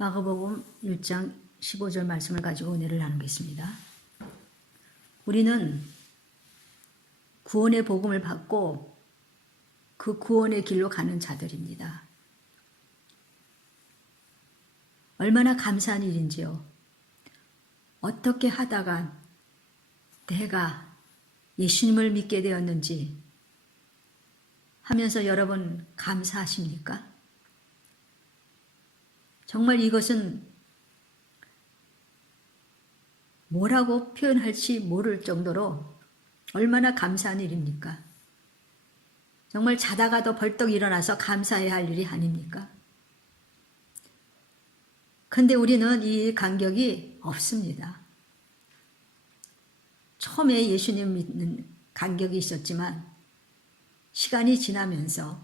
마가복음 1장 15절 말씀을 가지고 은혜를 나누겠습니다. 우리는 구원의 복음을 받고 그 구원의 길로 가는 자들입니다. 얼마나 감사한 일인지요. 어떻게 하다가 내가 예수님을 믿게 되었는지 하면서 여러분 감사하십니까? 정말 이것은 뭐라고 표현할지 모를 정도로 얼마나 감사한 일입니까? 정말 자다가도 벌떡 일어나서 감사해야 할 일이 아닙니까? 근데 우리는 이 간격이 없습니다. 처음에 예수님 믿는 간격이 있었지만 시간이 지나면서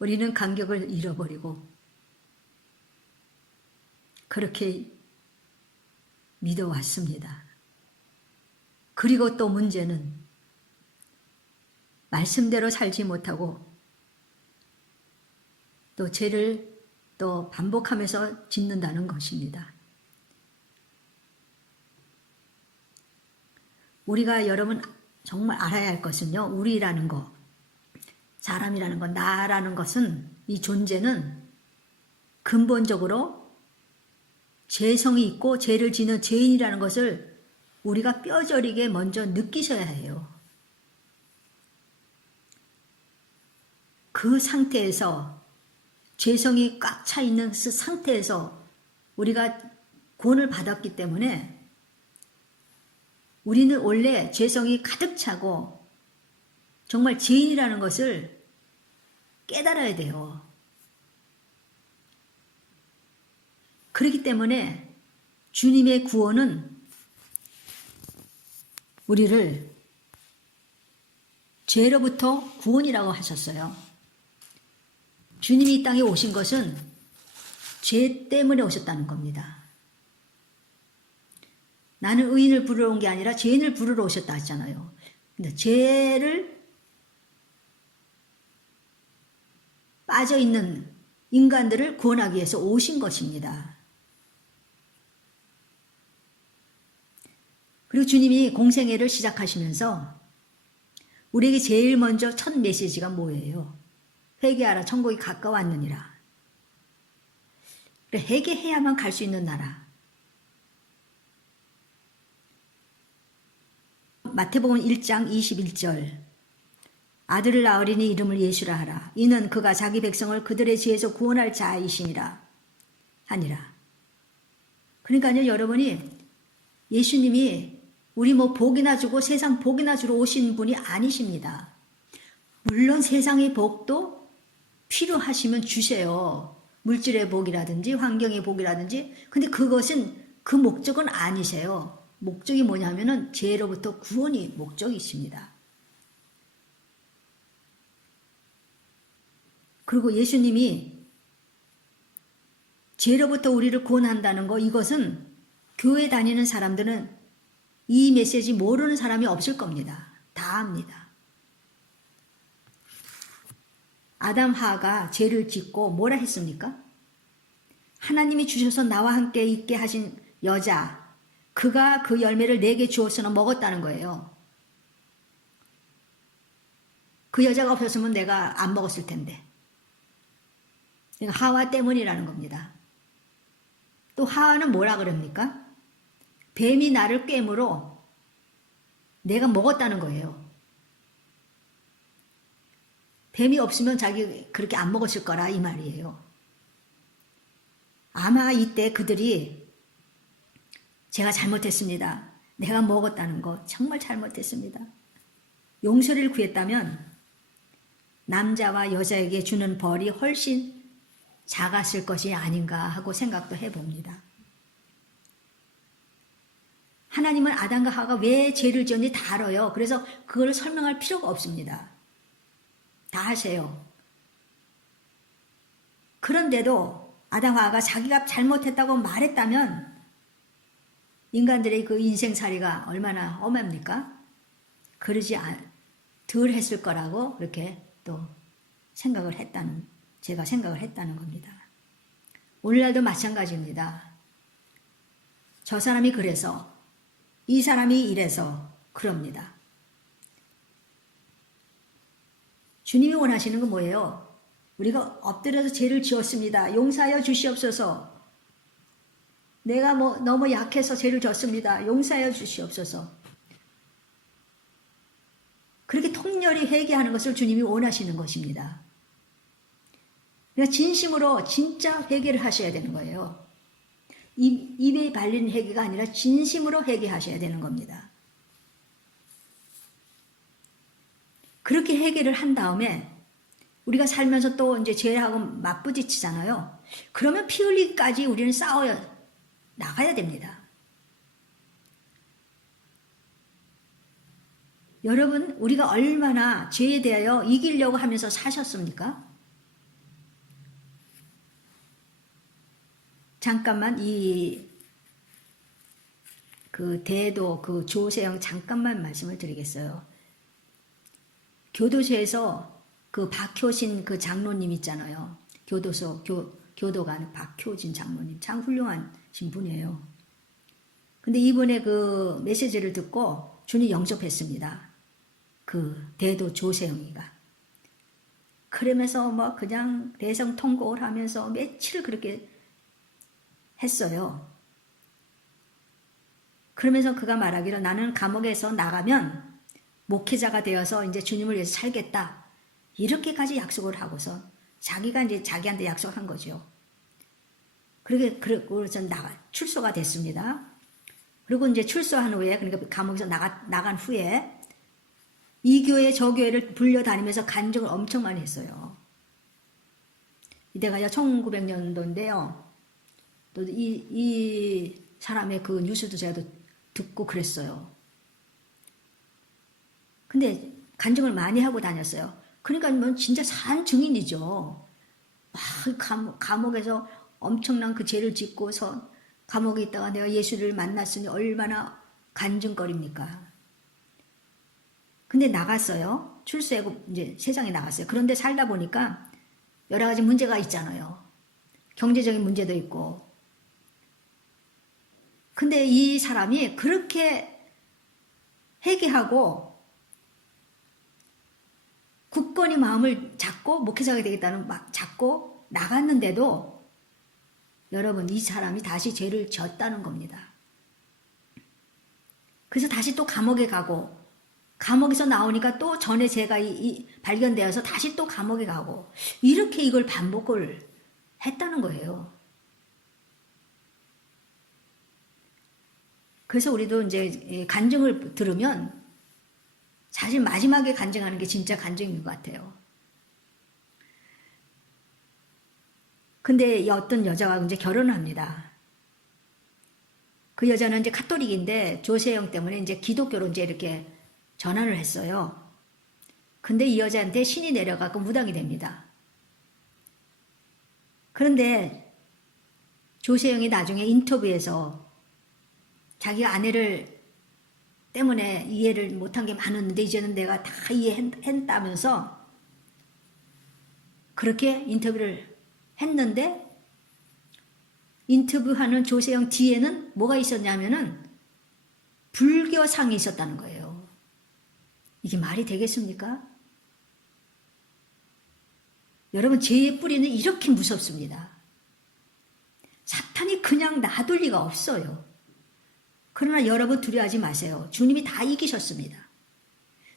우리는 간격을 잃어버리고 그렇게 믿어왔습니다. 그리고 또 문제는 말씀대로 살지 못하고 또 죄를 또 반복하면서 짓는다는 것입니다. 우리가 여러분 정말 알아야 할 것은요. 우리라는 거, 사람이라는 거, 나라는 것은 이 존재는 근본적으로 죄성이 있고 죄를 지는 죄인이라는 것을 우리가 뼈저리게 먼저 느끼셔야 해요. 그 상태에서 죄성이 꽉 차 있는 그 상태에서 우리가 구원을 받았기 때문에 우리는 원래 죄성이 가득 차고 정말 죄인이라는 것을 깨달아야 돼요. 그렇기 때문에 주님의 구원은 우리를 죄로부터 구원이라고 하셨어요. 주님이 이 땅에 오신 것은 죄 때문에 오셨다는 겁니다. 나는 의인을 부르러 온 게 아니라 죄인을 부르러 오셨다 했잖아요. 근데 죄를 빠져있는 인간들을 구원하기 위해서 오신 것입니다. 그리고 주님이 공생애를 시작하시면서 우리에게 제일 먼저 첫 메시지가 뭐예요? 회개하라, 천국이 가까웠느니라. 그래, 회개해야만 갈 수 있는 나라. 마태복음 1장 21절 아들을 낳으리니 이름을 예수라 하라. 이는 그가 자기 백성을 그들의 죄에서 구원할 자이시니라 하니라. 그러니까요, 여러분이 예수님이 우리 뭐 복이나 주고 세상 복이나 주러 오신 분이 아니십니다. 물론 세상의 복도 필요하시면 주세요. 물질의 복이라든지 환경의 복이라든지. 근데 그것은 그 목적은 아니세요. 목적이 뭐냐면은 죄로부터 구원이 목적이십니다. 그리고 예수님이 죄로부터 우리를 구원한다는 거, 이것은 교회 다니는 사람들은 이 메시지 모르는 사람이 없을 겁니다. 다 압니다. 아담 하가 죄를 짓고 뭐라 했습니까? 하나님이 주셔서 나와 함께 있게 하신 여자, 그가 그 열매를 내게 주었으나 먹었다는 거예요. 그 여자가 없었으면 내가 안 먹었을 텐데. 그러니까 하와 때문이라는 겁니다. 또 하와는 뭐라 그럽니까? 뱀이 나를 꿰므로 내가 먹었다는 거예요. 뱀이 없으면 자기 그렇게 안 먹었을 거라 이 말이에요. 아마 이때 그들이 제가 잘못했습니다. 내가 먹었다는 거 정말 잘못했습니다. 용서를 구했다면 남자와 여자에게 주는 벌이 훨씬 작았을 것이 아닌가 하고 생각도 해봅니다. 하나님은 아담과 하와가 왜 죄를 지었는지 다 알아요. 그래서 그걸 설명할 필요가 없습니다. 다 하세요. 그런데도 아담 하와가 자기가 잘못했다고 말했다면 인간들의 그 인생살이가 얼마나 험합니까? 그러지 덜 했을 거라고 그렇게 또 생각을 했다는, 제가 생각을 했다는 겁니다. 오늘날도 마찬가지입니다. 저 사람이 그래서, 이 사람이 이래서 그럽니다. 주님이 원하시는 건 뭐예요? 우리가 엎드려서 죄를 지었습니다. 용서하여 주시옵소서. 내가 너무 약해서 죄를 졌습니다. 용서하여 주시옵소서. 그렇게 통렬히 회개하는 것을 주님이 원하시는 것입니다. 그러니까 진심으로 진짜 회개를 하셔야 되는 거예요. 입에 발린 회개가 아니라 진심으로 회개하셔야 되는 겁니다. 그렇게 회개를 한 다음에 우리가 살면서 또 이제 죄하고 맞부딪히잖아요. 그러면 피 흘리기까지 우리는 싸워 나가야 됩니다. 여러분, 우리가 얼마나 죄에 대하여 이기려고 하면서 사셨습니까? 잠깐만 대도 조세영 잠깐만 말씀을 드리겠어요. 교도소에서 박효신 장로님 있잖아요. 교도관 박효진 장로님 참 훌륭한 분이에요. 근데 이번에 메시지를 듣고 주님 영접했습니다. 대도 조세영이가. 그러면서 그냥 대성통곡을 하면서 며칠 그렇게 했어요. 그러면서 그가 말하기를 나는 감옥에서 나가면 목회자가 되어서 이제 주님을 위해서 살겠다. 이렇게까지 약속을 하고서 자기가 이제 자기한테 약속한 거죠. 그래서 출소가 됐습니다. 그리고 이제 출소한 후에, 그러니까 감옥에서 나간 후에 이 교회 저 교회를 불려다니면서 간증을 엄청 많이 했어요. 이때가 1900년도인데요. 또 이 사람의 뉴스도 제가 듣고 그랬어요. 근데 간증을 많이 하고 다녔어요. 그러니까 진짜 산 증인이죠. 감옥에서 엄청난 죄를 짓고서 감옥에 있다가 내가 예수를 만났으니 얼마나 간증거립니까? 근데 나갔어요. 출소하고 이제 세상에 나갔어요. 그런데 살다 보니까 여러 가지 문제가 있잖아요. 경제적인 문제도 있고. 근데 이 사람이 그렇게 회개하고 굳건히 마음을 잡고 목회자가 되겠다는 잡고 나갔는데도 여러분, 이 사람이 다시 죄를 지었다는 겁니다. 그래서 다시 또 감옥에 가고, 감옥에서 나오니까 또 전에 죄가 발견되어서 다시 또 감옥에 가고, 이렇게 이걸 반복을 했다는 거예요. 그래서 우리도 이제 간증을 들으면 사실 마지막에 간증하는 게 진짜 간증인 것 같아요. 근데 어떤 여자가 이제 결혼을 합니다. 그 여자는 이제 카톨릭인데 조세영 때문에 이제 기독교로 이제 이렇게 전환을 했어요. 근데 이 여자한테 신이 내려가고 무당이 됩니다. 그런데 조세영이 나중에 인터뷰에서 자기가 아내를 때문에 이해를 못한 게 많았는데 이제는 내가 다 이해했다면서 그렇게 인터뷰를 했는데, 인터뷰하는 조세영 뒤에는 뭐가 있었냐면은 불교상이 있었다는 거예요. 이게 말이 되겠습니까? 여러분, 죄의 뿌리는 이렇게 무섭습니다. 사탄이 그냥 놔둘 리가 없어요. 그러나 여러분 두려워하지 마세요. 주님이 다 이기셨습니다.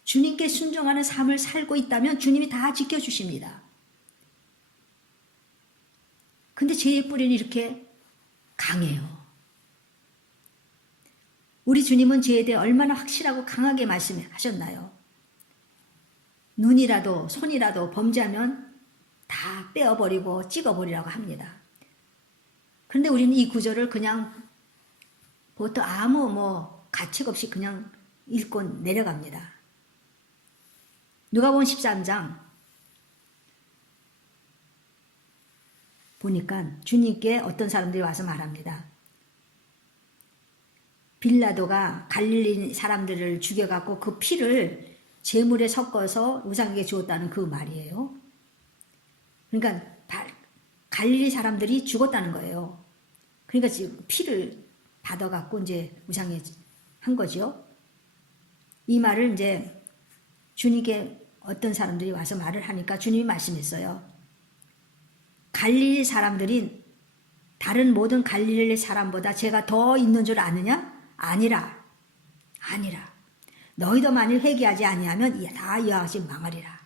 주님께 순종하는 삶을 살고 있다면 주님이 다 지켜주십니다. 근데 죄의 뿌리는 이렇게 강해요. 우리 주님은 죄에 대해 얼마나 확실하고 강하게 말씀하셨나요? 눈이라도 손이라도 범죄하면 다 떼어버리고 찍어버리라고 합니다. 그런데 우리는 이 구절을 그냥 보통 아무 가책 없이 그냥 읽고 내려갑니다. 누가복음 13장 보니까 주님께 어떤 사람들이 와서 말합니다. 빌라도가 갈릴리 사람들을 죽여갖고 그 피를 제물에 섞어서 우상에게 주었다는 그 말이에요. 그러니까 갈릴리 사람들이 죽었다는 거예요. 그러니까 지금 피를 받아갖고 이제 우상에 한 거죠. 이 말을 이제 주님께 어떤 사람들이 와서 말을 하니까 주님이 말씀했어요. 갈릴리 사람들이 다른 모든 갈릴리 사람보다 제가 더 있는 줄 아느냐? 아니라. 너희도 만일 회개하지 아니하면 다 이와 같이 망하리라.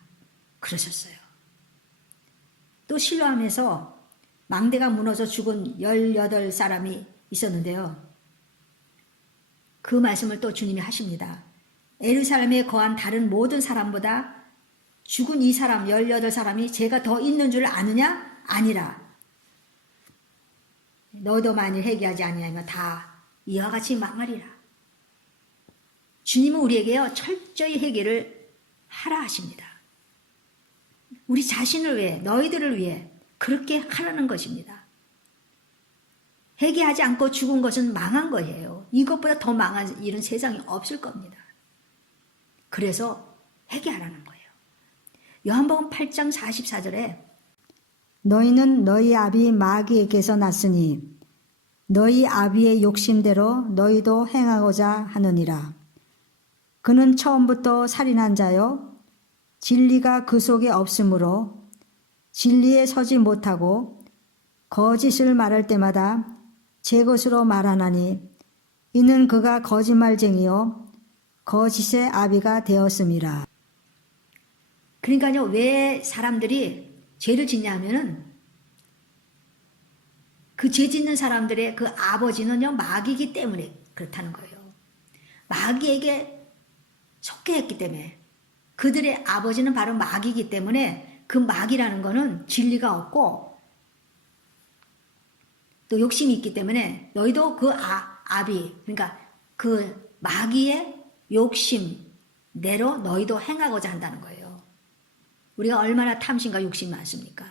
그러셨어요. 또 실로암에서 망대가 무너져 죽은 18사람이 있었는데요. 그 말씀을 또 주님이 하십니다. 예루살렘에 거한 다른 모든 사람보다 죽은 이 사람 18사람이 제가 더 있는 줄 아느냐? 아니라. 너도 만일 회개하지 아니하면 다 이와 같이 망하리라. 주님은 우리에게요 철저히 회개를 하라 하십니다. 우리 자신을 위해, 너희들을 위해 그렇게 하라는 것입니다. 회개하지 않고 죽은 것은 망한 거예요. 이것보다 더 망한 일은 세상에 없을 겁니다. 그래서 회개하라는 거예요. 요한복음 8장 44절에 너희는 너희 아비 마귀에게서 났으니 너희 아비의 욕심대로 너희도 행하고자 하느니라. 그는 처음부터 살인한 자요 진리가 그 속에 없으므로 진리에 서지 못하고 거짓을 말할 때마다 제 것으로 말하나니 이는 그가 거짓말쟁이요 거짓의 아비가 되었음이라. 그러니까요, 왜 사람들이 죄를 짓냐면은 그 죄 짓는 사람들의 그 아버지는요 마귀이기 때문에 그렇다는 거예요. 마귀에게 속해 했기 때문에, 그들의 아버지는 바로 마귀이기 때문에 그 마귀라는 거는 진리가 없고 또 욕심이 있기 때문에 너희도 그 아비, 그러니까 그 마귀의 욕심대로 너희도 행하고자 한다는 거예요. 우리가 얼마나 탐심과 욕심이 많습니까?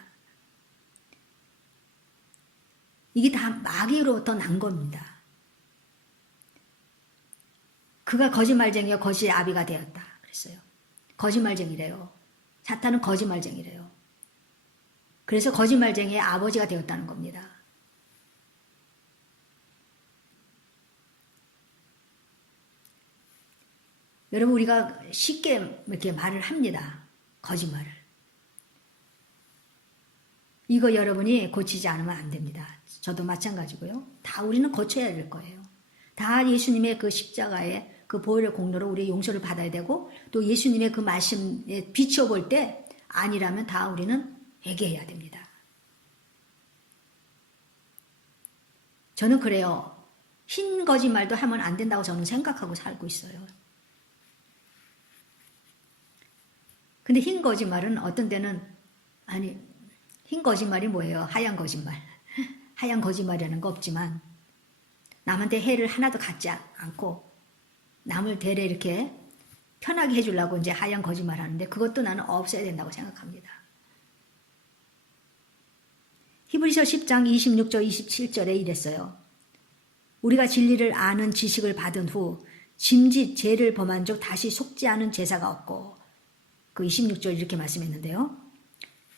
이게 다 마귀로부터 난 겁니다. 그가 거짓말쟁이와 거짓의 아비가 되었다 그랬어요. 거짓말쟁이래요. 사탄은 거짓말쟁이래요. 그래서 거짓말쟁이의 아버지가 되었다는 겁니다. 여러분, 우리가 쉽게 이렇게 말을 합니다. 거짓말을. 이거 여러분이 고치지 않으면 안 됩니다. 저도 마찬가지고요. 다 우리는 고쳐야 될 거예요. 다 예수님의 그 십자가의 그 보혈의 공로로 우리의 용서를 받아야 되고, 또 예수님의 그 말씀에 비춰볼 때 아니라면 다 우리는 회개해야 됩니다. 저는 그래요. 흰 거짓말도 하면 안 된다고 저는 생각하고 살고 있어요. 근데 흰 거짓말은 어떤 때는, 아니, 흰 거짓말이 뭐예요? 하얀 거짓말. 하얀 거짓말이라는 거 없지만 남한테 해를 하나도 갖지 않고 남을 대래 이렇게 편하게 해주려고 이제 하얀 거짓말 하는데, 그것도 나는 없어야 된다고 생각합니다. 히브리서 10장 26절 27절에 이랬어요. 우리가 진리를 아는 지식을 받은 후 짐짓 죄를 범한 적 다시 속지 않은 제사가 없고, 그 26절 이렇게 말씀했는데요.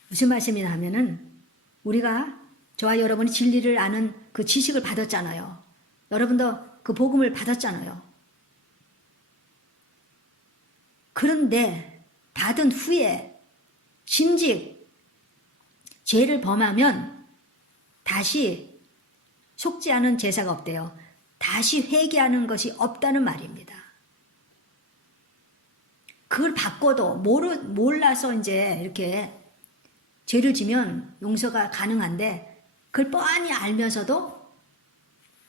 무슨 말씀이냐 하면은, 우리가, 저와 여러분이 진리를 아는 그 지식을 받았잖아요. 여러분도 그 복음을 받았잖아요. 그런데 받은 후에 짐짓 죄를 범하면 다시 속지 않은 제사가 없대요. 다시 회개하는 것이 없다는 말입니다. 그걸 바꿔도 몰라서 이제 이렇게 죄를 지면 용서가 가능한데, 그걸 뻔히 알면서도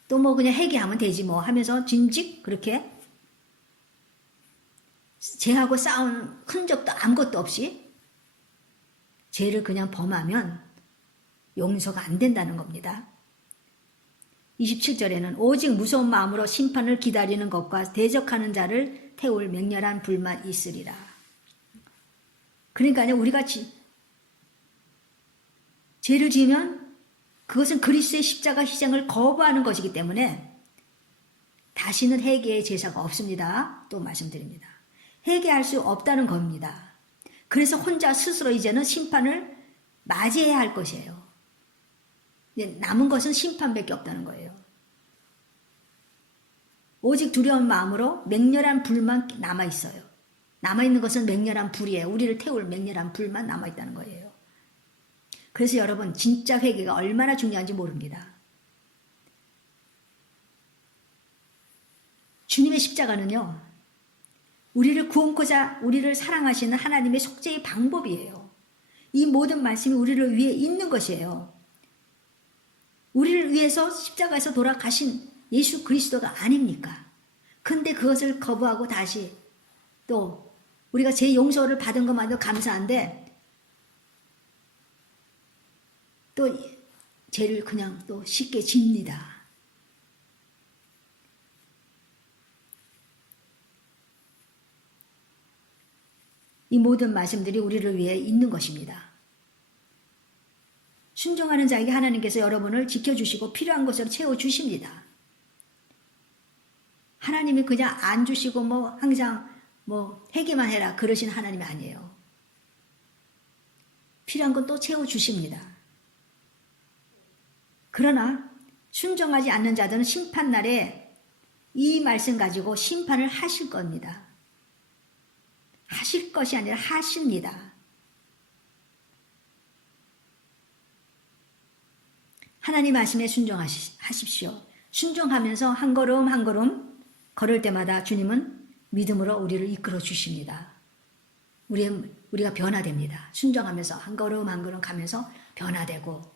또 뭐 그냥 회개하면 되지 뭐 하면서 진즉 그렇게 죄하고 싸운 흔적도 아무것도 없이 죄를 그냥 범하면 용서가 안 된다는 겁니다. 27절에는 오직 무서운 마음으로 심판을 기다리는 것과 대적하는 자를 태울 맹렬한 불만 있으리라. 그러니까요, 우리가 죄를 지으면 그것은 그리스도의 십자가 희생을 거부하는 것이기 때문에 다시는 회개의 제사가 없습니다. 또 말씀드립니다. 회개할 수 없다는 겁니다. 그래서 혼자 스스로 이제는 심판을 맞이해야 할 것이에요. 남은 것은 심판밖에 없다는 거예요. 오직 두려운 마음으로 맹렬한 불만 남아있어요. 남아있는 것은 맹렬한 불이에요. 우리를 태울 맹렬한 불만 남아있다는 거예요. 그래서 여러분 진짜 회개가 얼마나 중요한지 모릅니다. 주님의 십자가는요. 우리를 구원코자 우리를 사랑하시는 하나님의 속죄의 방법이에요. 이 모든 말씀이 우리를 위해 있는 것이에요. 우리를 위해서 십자가에서 돌아가신 예수 그리스도가 아닙니까? 근데 그것을 거부하고 다시 또 우리가 제 용서를 받은 것만도 감사한데 또 죄를 그냥 또 쉽게 집니다. 이 모든 말씀들이 우리를 위해 있는 것입니다. 순종하는 자에게 하나님께서 여러분을 지켜주시고 필요한 것으로 채워주십니다. 하나님이 그냥 안 주시고 항상 회개만 해라 그러신 하나님이 아니에요. 필요한 건 또 채워주십니다. 그러나 순종하지 않는 자들은 심판날에 이 말씀 가지고 심판을 하실 겁니다. 하실 것이 아니라 하십니다. 하나님 말씀에 순종하십시오. 순종하면서 한 걸음 한 걸음 걸을 때마다 주님은 믿음으로 우리를 이끌어 주십니다. 우리가 변화됩니다. 순종하면서 한 걸음 한 걸음 가면서 변화되고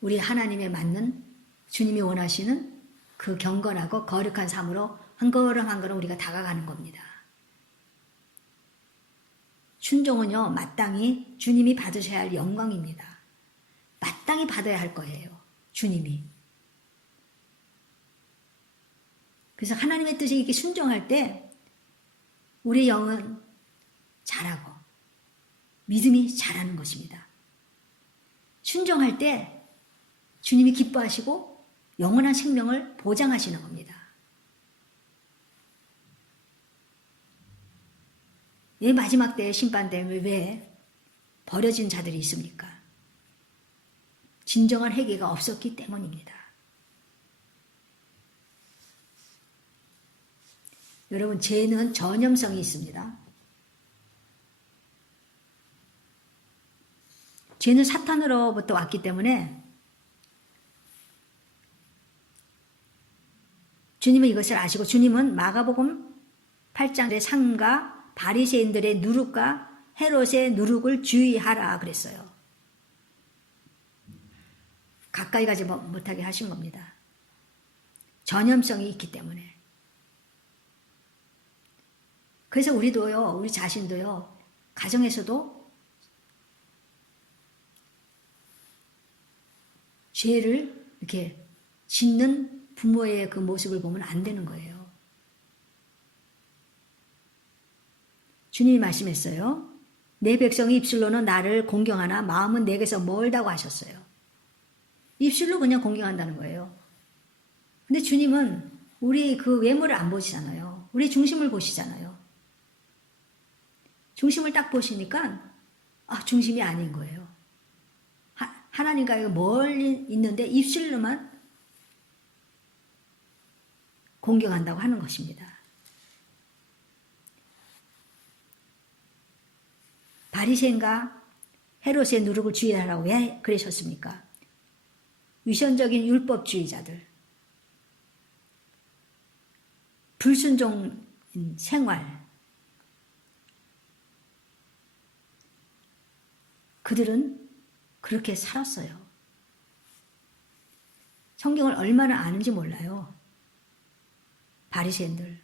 우리 하나님에 맞는 주님이 원하시는 그 경건하고 거룩한 삶으로 한 걸음 한 걸음 우리가 다가가는 겁니다. 순종은요, 마땅히 주님이 받으셔야 할 영광입니다. 마땅히 받아야 할 거예요. 주님이. 그래서 하나님의 뜻에 이렇게 순종할 때 우리 영은 자라고 믿음이 자라는 것입니다. 순종할 때 주님이 기뻐하시고 영원한 생명을 보장하시는 겁니다. 왜 마지막 때의 심판 때문에 왜 버려진 자들이 있습니까? 진정한 회개가 없었기 때문입니다. 여러분, 죄는 전염성이 있습니다. 죄는 사탄으로부터 왔기 때문에 주님은 이것을 아시고 주님은 마가복음 8장의 상과 바리새인들의 누룩과 헤롯의 누룩을 주의하라 그랬어요. 가까이 가지 못하게 하신 겁니다. 전염성이 있기 때문에. 그래서 우리도요, 우리 자신도요, 가정에서도 죄를 이렇게 짓는 부모의 그 모습을 보면 안 되는 거예요. 주님이 말씀했어요. 내 백성이 입술로는 나를 공경하나 마음은 내게서 멀다고 하셨어요. 입술로 그냥 공경한다는 거예요. 근데 주님은 우리 그 외모를 안 보시잖아요. 우리 중심을 보시잖아요. 중심을 딱 보시니까 중심이 아닌 거예요. 하나님과 멀리 있는데 입술로만 공경한다고 하는 것입니다. 바리새인과 헤롯의 누룩을 주의하라고 왜 그러셨습니까? 위선적인 율법주의자들, 불순종인 생활, 그들은 그렇게 살았어요. 성경을 얼마나 아는지 몰라요. 바리새인들.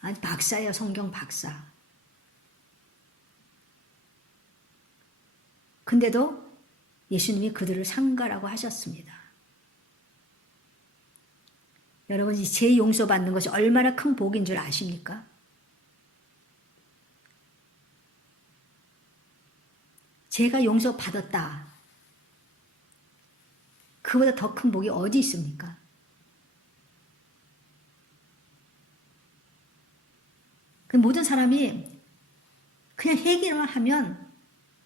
아니, 박사예요. 성경 박사. 근데도 예수님이 그들을 상가라고 하셨습니다. 여러분, 이 죄 용서받는 것이 얼마나 큰 복인 줄 아십니까? 죄가 용서받았다. 그보다 더 큰 복이 어디 있습니까? 모든 사람이 그냥 회개만 하면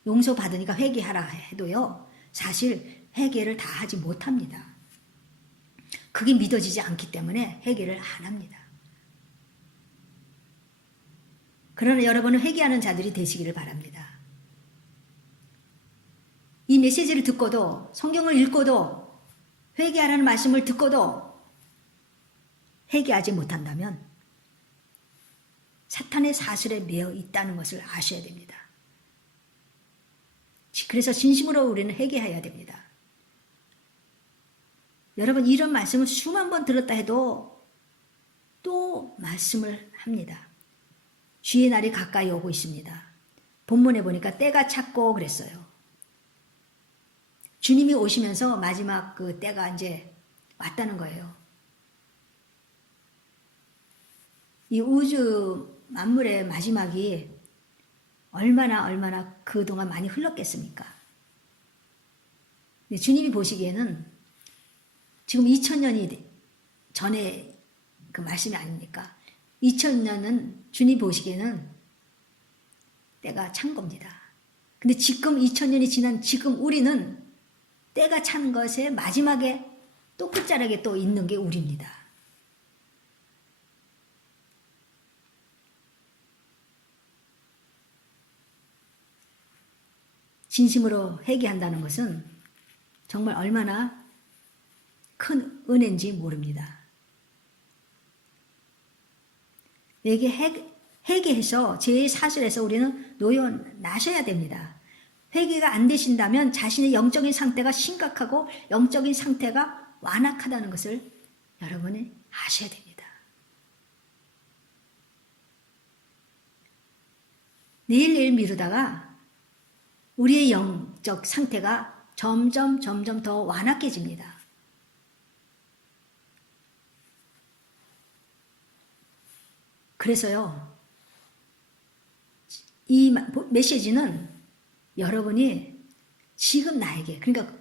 용서받으니까 회개하라 해도요. 사실 회개를 다 하지 못합니다. 그게 믿어지지 않기 때문에 회개를 안 합니다. 그러나 여러분은 회개하는 자들이 되시기를 바랍니다. 이 메시지를 듣고도, 성경을 읽고도, 회개하라는 말씀을 듣고도 회개하지 못한다면 사탄의 사슬에 매여 있다는 것을 아셔야 됩니다. 그래서 진심으로 우리는 회개해야 됩니다. 여러분, 이런 말씀을 수만 번 들었다 해도 또 말씀을 합니다. 주의 날이 가까이 오고 있습니다. 본문에 보니까 때가 찼고 그랬어요. 주님이 오시면서 마지막 그 때가 이제 왔다는 거예요. 이 우주 만물의 마지막이 얼마나 그동안 많이 흘렀겠습니까? 주님이 보시기에는 지금 2000년이 전에 그 말씀이 아닙니까? 2000년은 주님 보시기에는 때가 찬 겁니다. 근데 지금 2000년이 지난 지금 우리는 때가 찬 것의 마지막에 또 끝자락에 또 있는 게 우리입니다. 진심으로 회개한다는 것은 정말 얼마나 큰 은혜인지 모릅니다. 회개해서 죄의 사슬에서 우리는 놓여나셔야 됩니다. 회개가 안 되신다면 자신의 영적인 상태가 심각하고 영적인 상태가 완악하다는 것을 여러분이 아셔야 됩니다. 내일 미루다가 우리의 영적 상태가 점점 더 완악해집니다. 그래서요, 이 메시지는 여러분이 지금 나에게, 그러니까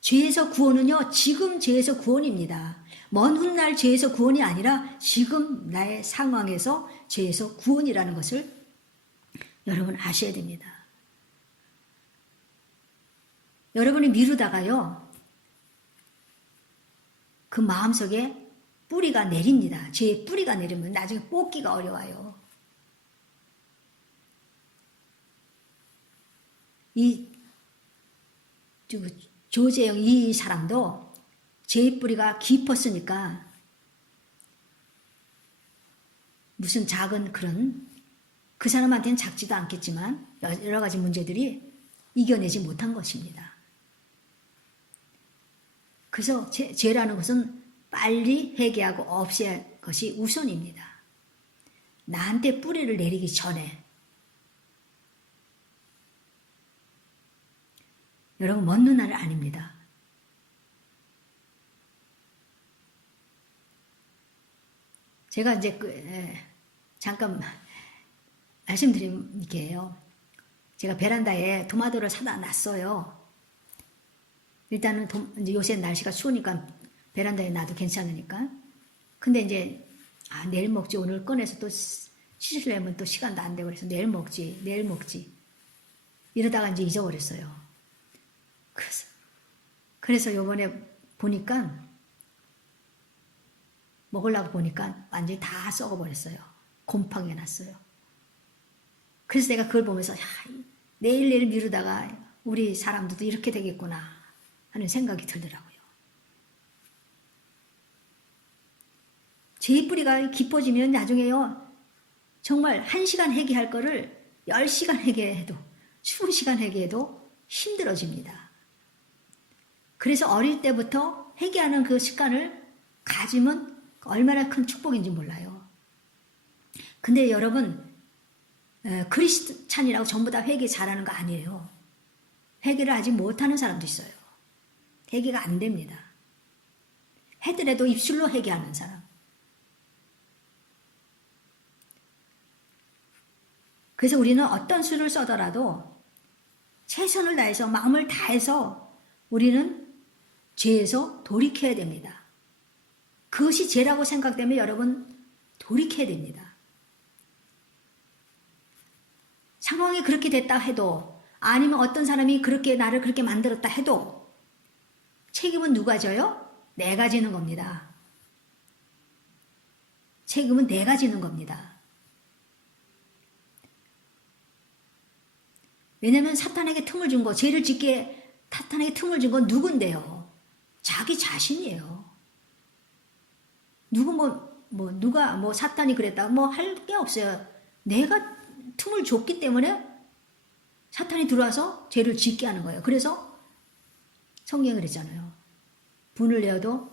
죄에서 구원은요, 지금 죄에서 구원입니다. 먼 훗날 죄에서 구원이 아니라 지금 나의 상황에서 죄에서 구원이라는 것을 여러분 아셔야 됩니다. 여러분이 미루다가요, 그 마음속에 뿌리가 내립니다. 죄의 뿌리가 내리면 나중에 뽑기가 어려워요. 이 조재영 이 사람도 죄의 뿌리가 깊었으니까 무슨 작은 그런 그 사람한테는 작지도 않겠지만 여러 가지 문제들이 이겨내지 못한 것입니다. 그래서 죄라는 것은 빨리 회개하고 없애야 할 것이 우선입니다. 나한테 뿌리를 내리기 전에. 여러분, 먼 훗날은 아닙니다. 제가 이제 잠깐 말씀드릴게요. 제가 베란다에 토마토를 사다 놨어요. 일단은 이제 요새 날씨가 추우니까 베란다에 놔도 괜찮으니까. 근데 이제 내일 먹지, 오늘 꺼내서 또 씻으려면 또 시간도 안 되고 그래서 내일 먹지 이러다가 이제 잊어버렸어요. 그래서 요번에 보니까 먹으려고 보니까 완전히 다 썩어버렸어요. 곰팡이 났어요. 그래서 내가 그걸 보면서 내일 미루다가 우리 사람들도 이렇게 되겠구나 하는 생각이 들더라고요. 죄의 뿌리가 깊어지면 나중에요, 정말 1시간 회개할 거를 10시간 회개해도 20시간 회개해도 힘들어집니다. 그래서 어릴 때부터 회개하는 그 습관을 가지면 얼마나 큰 축복인지 몰라요. 근데 여러분, 크리스찬이라고 전부 다 회개 잘하는 거 아니에요. 회개를 아직 못하는 사람도 있어요. 회개가 안 됩니다. 해더라도 입술로 회개하는 사람. 그래서 우리는 어떤 수를 써더라도 최선을 다해서 마음을 다해서 우리는 죄에서 돌이켜야 됩니다. 그것이 죄라고 생각되면 여러분 돌이켜야 됩니다. 상황이 그렇게 됐다 해도, 아니면 어떤 사람이 나를 그렇게 만들었다 해도 책임은 누가 져요? 내가 지는 겁니다. 책임은 내가 지는 겁니다. 왜냐면 사탄에게 틈을 준 거, 죄를 짓게 사탄에게 틈을 준 건 누군데요? 자기 자신이에요. 누가 사탄이 그랬다 할 게 없어요. 내가 틈을 줬기 때문에 사탄이 들어와서 죄를 짓게 하는 거예요. 그래서 성경이 그랬잖아요. 분을 내어도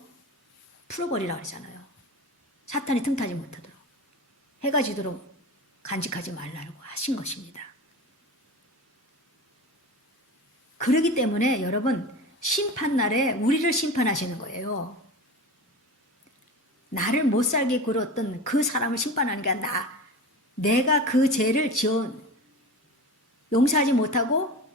풀어버리라고 그랬잖아요. 사탄이 틈타지 못하도록, 해가 지도록 간직하지 말라고 하신 것입니다. 그러기 때문에 여러분, 심판날에 우리를 심판하시는 거예요. 나를 못 살게 굴었던 그 사람을 심판하는 게 아니라 내가 그 죄를 용서하지 못하고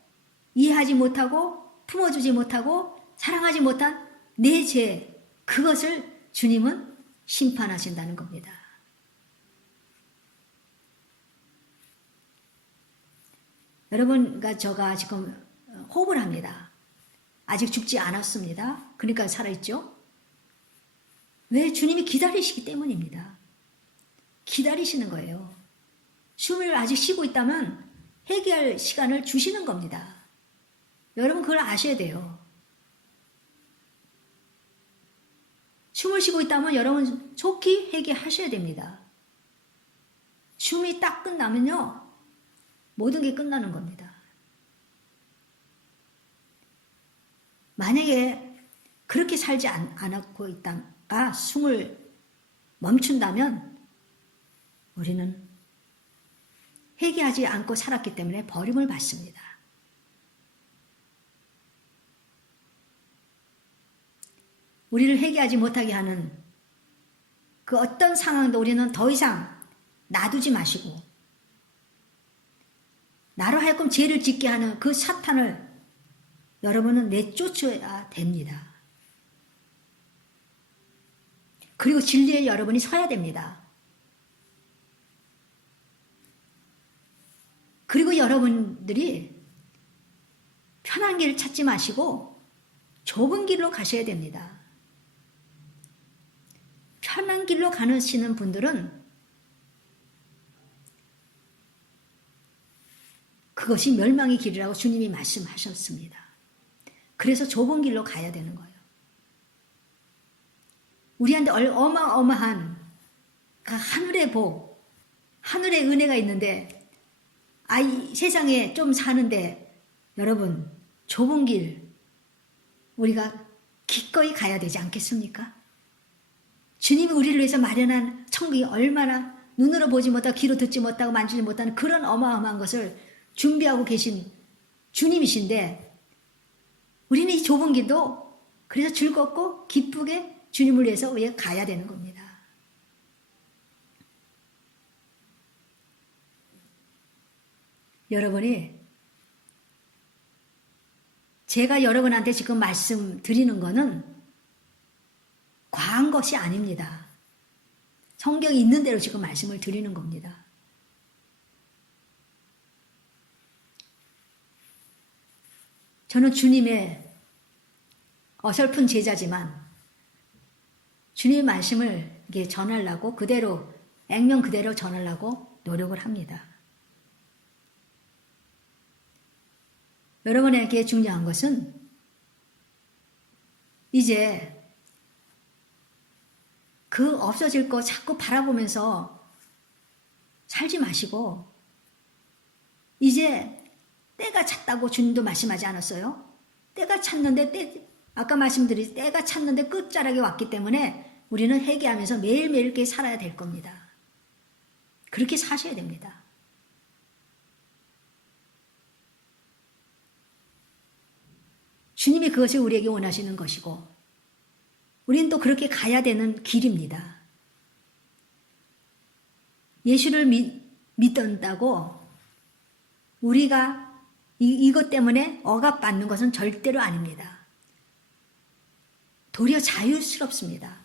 이해하지 못하고 품어주지 못하고 사랑하지 못한 내 죄, 그것을 주님은 심판하신다는 겁니다. 여러분과 저가 지금 호흡을 합니다. 아직 죽지 않았습니다. 그러니까 살아있죠? 왜? 주님이 기다리시기 때문입니다. 기다리시는 거예요. 숨을 아직 쉬고 있다면 회개할 시간을 주시는 겁니다. 여러분 그걸 아셔야 돼요. 숨을 쉬고 있다면 여러분 속히 회개하셔야 됩니다. 숨이 딱 끝나면요, 모든 게 끝나는 겁니다. 만약에 그렇게 살지 않고 있다가 숨을 멈춘다면 우리는 회개하지 않고 살았기 때문에 버림을 받습니다. 우리를 회개하지 못하게 하는 그 어떤 상황도 우리는 더 이상 놔두지 마시고 나로 하여금 죄를 짓게 하는 그 사탄을 여러분은 내쫓아야 됩니다. 그리고 진리에 여러분이 서야 됩니다. 그리고 여러분들이 편한 길을 찾지 마시고 좁은 길로 가셔야 됩니다. 편한 길로 가시는 분들은 그것이 멸망의 길이라고 주님이 말씀하셨습니다. 그래서 좁은 길로 가야 되는 거예요. 우리한테 어마어마한 하늘의 복, 하늘의 은혜가 있는데 이 세상에 좀 사는데 여러분 좁은 길 우리가 기꺼이 가야 되지 않겠습니까? 주님이 우리를 위해서 마련한 천국이 얼마나 눈으로 보지 못하고 귀로 듣지 못하고 만지지 못하는 그런 어마어마한 것을 준비하고 계신 주님이신데 우리는 이 좁은 길도 그래서 즐겁고 기쁘게 주님을 위해서 가야 되는 겁니다. 여러분이 제가 여러분한테 지금 말씀드리는 거는 과한 것이 아닙니다. 성경이 있는 대로 지금 말씀을 드리는 겁니다. 저는 주님의 어설픈 제자지만 주님의 말씀을 전하려고 그대로 액면 그대로 전하려고 노력을 합니다. 여러분에게 중요한 것은 이제 그 없어질 거 자꾸 바라보면서 살지 마시고 이제 때가 찼다고 주님도 말씀하지 않았어요? 때가 찼는데 아까 말씀드린 때가 찼는데 끝자락에 왔기 때문에 우리는 회개하면서 매일매일 이렇게 살아야 될 겁니다. 그렇게 사셔야 됩니다. 주님이 그것을 우리에게 원하시는 것이고 우리는 또 그렇게 가야 되는 길입니다. 예수를 믿는다고 우리가 이것 때문에 억압받는 것은 절대로 아닙니다. 도리어 자유스럽습니다.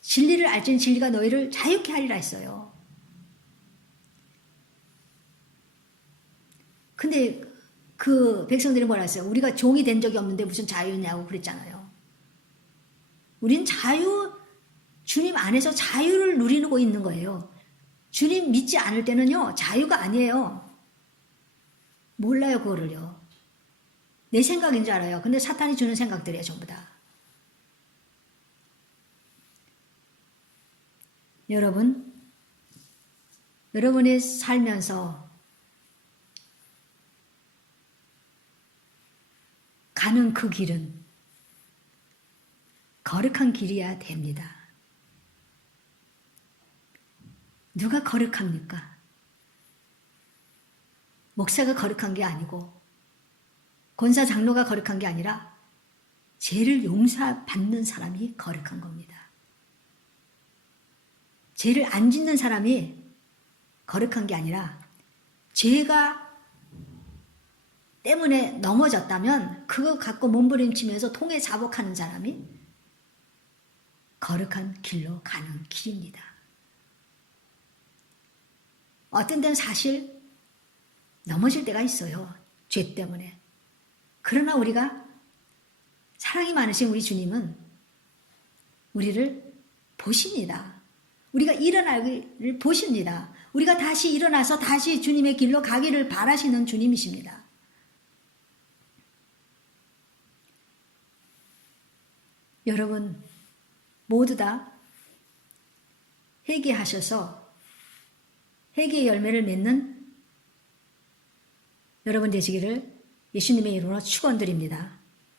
진리를 알지는 진리가 너희를 자유케 하리라 했어요. 근데 그 백성들이 뭐라 했어요? 우리가 종이 된 적이 없는데 무슨 자유냐고 그랬잖아요. 우린 주님 안에서 자유를 누리고 있는 거예요. 주님 믿지 않을 때는요, 자유가 아니에요. 몰라요, 그거를요. 내 생각인 줄 알아요. 근데 사탄이 주는 생각들이에요, 전부 다. 여러분이 살면서 가는 그 길은 거룩한 길이어야 됩니다. 누가 거룩합니까? 목사가 거룩한 게 아니고 권사 장로가 거룩한 게 아니라 죄를 용서받는 사람이 거룩한 겁니다. 죄를 안 짓는 사람이 거룩한 게 아니라 죄가 때문에 넘어졌다면 그거 갖고 몸부림치면서 통해 자복하는 사람이 거룩한 길로 가는 길입니다. 어떤 때는 사실 넘어질 때가 있어요. 죄 때문에. 그러나 우리가 사랑이 많으신 우리 주님은 우리를 보십니다. 우리가 일어나기를 보십니다. 우리가 다시 일어나서 다시 주님의 길로 가기를 바라시는 주님이십니다. 여러분 모두 다 회개하셔서 회개의 열매를 맺는 여러분 되시기를 예수님의 이름으로 축원드립니다.